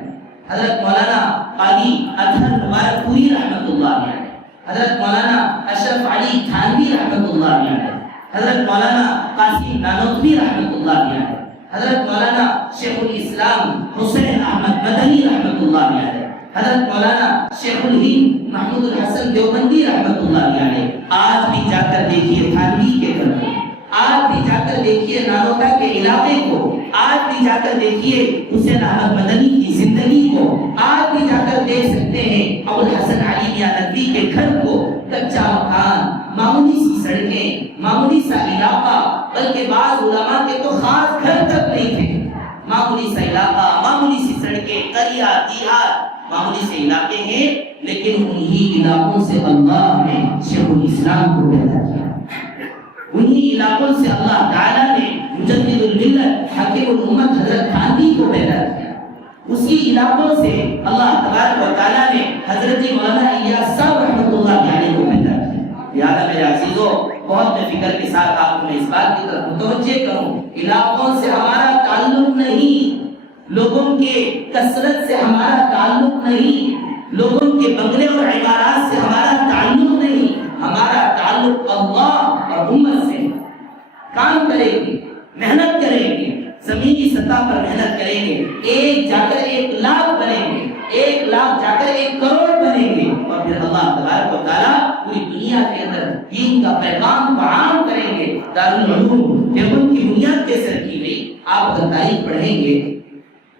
حضرت مولانا قاضی اطہر مبارک پوری رحمۃ اللہ علیہ، حضرت مولانا اشرف علی تھانوی رحمۃ اللہ علیہ، حضرت مولانا قاسم نانوتوی رحمۃ اللہ علیہ، حضرت مولانا شیخ الاسلام حسین احمد مدنی رحمۃ اللہ علیہ، حضرت مولانا شیخ الہند محمود الحسن دیوبندی رحمۃ اللہ علیہ۔ آج بھی جا کر دیکھیے تھانوی کے گھر کو، آج بھی جا کر دیکھیے نانوتا کے علاقے کو، آج بھی جا کر دیکھیے حسین احمد مدنی کی زندگی کو، آج بھی جا کر دیکھ سکتے ہیں ابو الحسن علی میاں ندوی کے گھر کو، کچا مکان، معمولی سی سڑکیں، معمولی سا علاقہ، بلکہ بعض علماء کے تو خاص گھر تک نہیں تھے، معمولی سا علاقہ، معمولی سی سڑکیں، قریہ دیہات، معمولی سے علاقے ہیں، لیکن انہی علاقوں سے اللہ نے شیخ الاسلام کو پیدا کیا، انہی علاقوں سے اللہ تعالیٰ نے مجدد الملت حاکم الامت حضرت تھانوی کو پیدا کیا، اسی علاقوں سے اللہ تبارک و تعالیٰ نے حضرت مولانا الیاس صاحب رحمۃ اللہ علیہ کو پیدا کیا۔ لہٰذا میرے عزیزو، بہت میں فکر کے ساتھ آپ کو میں اس بات کی طرف متوجہ کروں، علاقوں سے ہمارا تعلق نہیں، لوگوں کے کثرت سے ہمارا تعلق نہیں، لوگوں کے بنگلے اور عمارات سے ہمارا تعلق نہیں، ہمارا تعلق اللہ اور امت سے۔ کام کریں گے، محنت کریں گے، زمینی سطح پر محنت کریں گے، ایک جا کر 1 لاکھ بنیں گے، 1 لاکھ جا کر 1 کروڑ بنیں گے، اور پھر اللہ تبارک و تعالیٰ پوری دنیا کے اندر دین کا پیغام کو عام کریں گے۔ دارالعلوم دیوبند کی بنیاد کیسے رکھی گئی؟ آپ اگر تاریخ پڑھیں گے،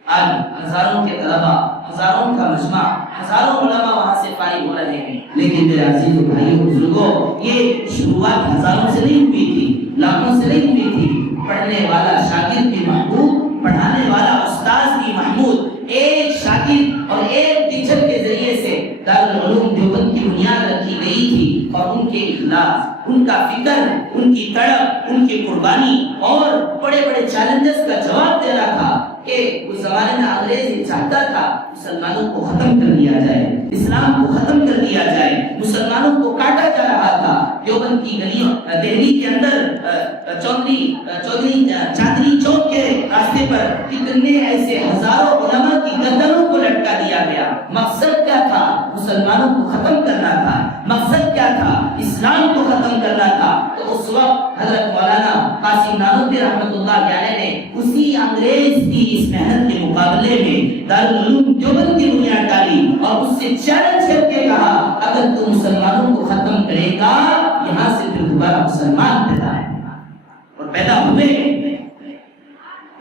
آج ہزاروں کے طلباء، ہزاروں کا مجمع، ہزاروں علماء وہاں سے فارغ ہو رہے ہیں، لیکن میرے عزیز بھائیوں بزرگوں، یہ شروعات ہزاروں سے نہیں ہوئی تھی، لاکھوں سے نہیں ہوئی تھی۔ پڑھنے والا شاگرد بھی محبوب، پڑھانے والا استاذ بھی محمود، ایک شاگرد اور ایک ٹیچر کے ذریعے سے دارالعلوم دیوبند کی بنیاد رکھی گئی تھی، اور ان کے اخلاص، ان کا فکر، ان کی تڑپ، ان کی قربانی اور بڑے بڑے چیلنجز کا جواب دینا تھا کہ اس زمانے میں انگریز یہ چاہتا تھا مسلمانوں کو ختم کر دیا جائے، اسلام کو ختم کر دیا جائے، مسلمانوں کو کاٹا جا رہا تھا۔ دیوبند کی گلیوں، دہلی کے اندر چودھری چاندنی چوک کے راستے پر کتنے ایسے ہزاروں علماء کی گردنوں کو لٹکا دیا گیا۔ مقصد کیا تھا؟ مسلمانوں کو ختم کرنا تھا، مقصد کیا تھا؟ اسلام کو ختم کرنا تھا۔ تو اس وقت حضرت مولانا قاسم نانوتوی رحمۃ اللہ علیہ نے اسی انگریز کی اس محنت کے مقابلے میں دارالعلوم دیوبند کی بنیاد ڈالی، اور اس سے چیلنج کر کے کہا اگر تو مسلمانوں کو ختم کرے گا، یہاں سے پھر دوبارہ مسلمان پیدا ہے، اور پیدا ہوئے۔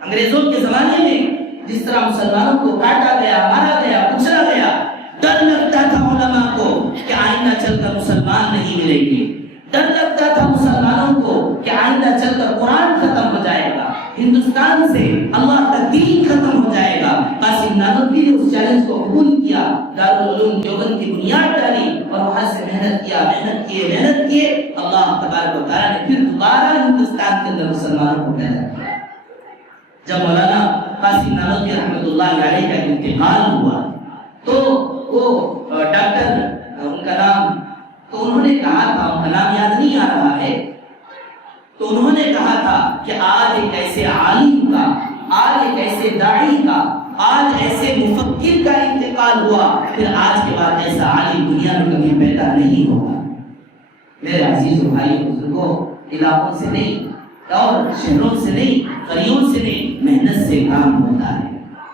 انگریزوں کے زمانے میں جس طرح مسلمانوں کو کاٹا گیا، مارا گیا، کچلا گیا، ڈر لگتا تھا علماء کو کہ آئندہ چل کر مسلمان نہیں ملیں گے، ڈر لگتا تھا مسلمانوں کو کہ آئندہ چل کر قرآن ختم ہو جائے گا، ہندوستان سے اللہ کا دین ختم ہو جائے گا۔ قاسم قیامت کے لیے اس چیلنج کو قبول کیا، دارالعلوم دیوبند کی بنیاد ڈالی اور وہاں سے محنت کیے، اللہ تبارک و تعالیٰ نے پھر دوبارہ ہندوستان کے اندر مسلمانوں کو پیدا کیا۔ جب مولانا قاسم نانوتوی رحمۃ اللہ علیہ کا انتقال ہوا تو وہ ڈاکٹر، ان کا نام، تو انہوں نے کہا تھا، ان کا نام یاد نہیں آ رہا ہے، تو انہوں نے کہا تھا کہ آج ایک ایسے عالم کا، آج ایک ایسے داعی کا، آج ایسے مفکر کا انتقال ہوا، پھر آج کے بعد ایسا عالم دنیا میں کبھی پیدا نہیں ہوگا۔ میرے عزیز بھائی بزرگوں، علاقوں سے نہیں اور شہروں سے نہیں، قریوں سے نہیں، محنت سے کام ہوتا ہے،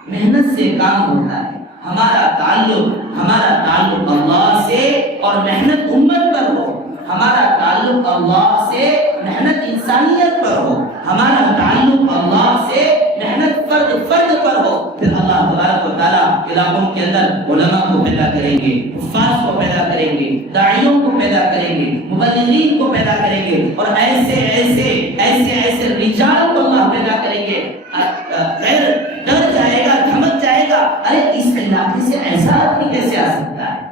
محنت سے کام ہوتا ہے۔ ہمارا تعلق اللہ سے اور محنت امت پر ہو، ہمارا تعلق اللہ سے محنت انسانیت پر ہو، ہمارا تعلق اللہ سے محنت فرد پر ہو، پھر اللہ تبارک و تعالیٰ علاقوں کے اندر علماء کو پیدا کریں گے، حفاظ کو پیدا کریں گے، داعیوں کو پیدا کریں گے، مبلغین کو پیدا کریں گے، اور ایسے رجال کو اللہ پیدا کریں گے۔ غیر ڈر جائے گا، تھمک جائے گا، ارے اس علاقے سے ایسا آدمی کیسے آ سکتا ہے؟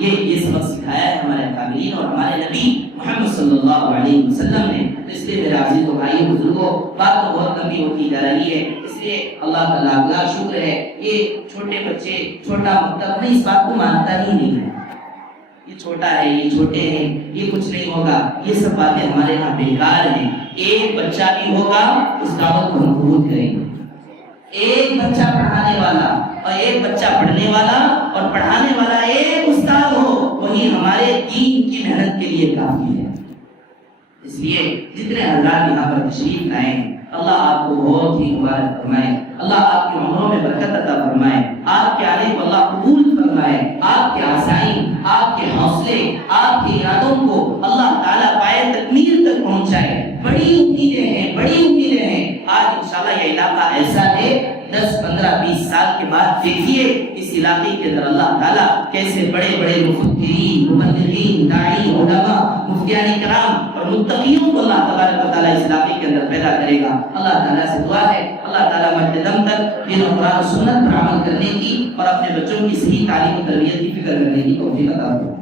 یہ سبق سکھایا ہے ہمارے قابلین اور ہمارے نبی محمد صلی اللہ علیہ وسلم نے۔ اس لیے میرے عزیز و بھائی بزرگوں، بات تو بہت لمبی ہوتی جا رہی ہے، اس لیے اللہ تعالیٰ کا شکر ہے، یہ چھوٹے بچے، چھوٹا مکتب میں اس بات کو مانتا ہی نہیں ہے، یہ چھوٹا ہے، یہ چھوٹے ہیں، یہ کچھ نہیں ہوگا، یہ سب باتیں ہمارے یہاں بیکار ہیں۔ ایک بچہ بھی ہوگا اس دعوت کو ہم قبول کریں گے، ایک بچہ پڑھانے والا اور ایک بچہ پڑھنے والا اور پڑھانے والا ایک استاد ہو، وہی ہمارے دین کی محنت کے لیے کافی ہے۔ اس لیے جتنے حضرات یہاں پر تشریف لائے، اللہ آپ کو بہت ہی مبارک فرمائے، اللہ آپ کی عمروں میں برکت عطا فرمائے، آپ کے آنے کو اللہ قبول فرمائے، آپ کے عزائم، آپ کے حوصلے، آپ کے ارادوں کو اللہ تعالیٰ پائے تکمیل تک پہنچائے۔ بڑی امیدیں ہیں۔ آج انشاءاللہ یہ علاقہ ایسا ہے، 10 15 20 سال کے بعد دیکھیے اس علاقے کے اندر اللہ تعالیٰ کیسے بڑے بڑے مفکرین، مبلغین، داعی، علماء، مفتیان کرام اور متقیوں کو اللہ تبارک و تعالیٰ اس علاقے کے اندر پیدا کرے گا۔ اللہ تعالیٰ سے دعا ہے اللہ تعالیٰ مرتے دم تک دین و قرآن و سنت پر عمل کرنے کی اور اپنے بچوں کی صحیح تعلیم و تربیت کی فکر کرنے کی توفیق عطا فرمائے۔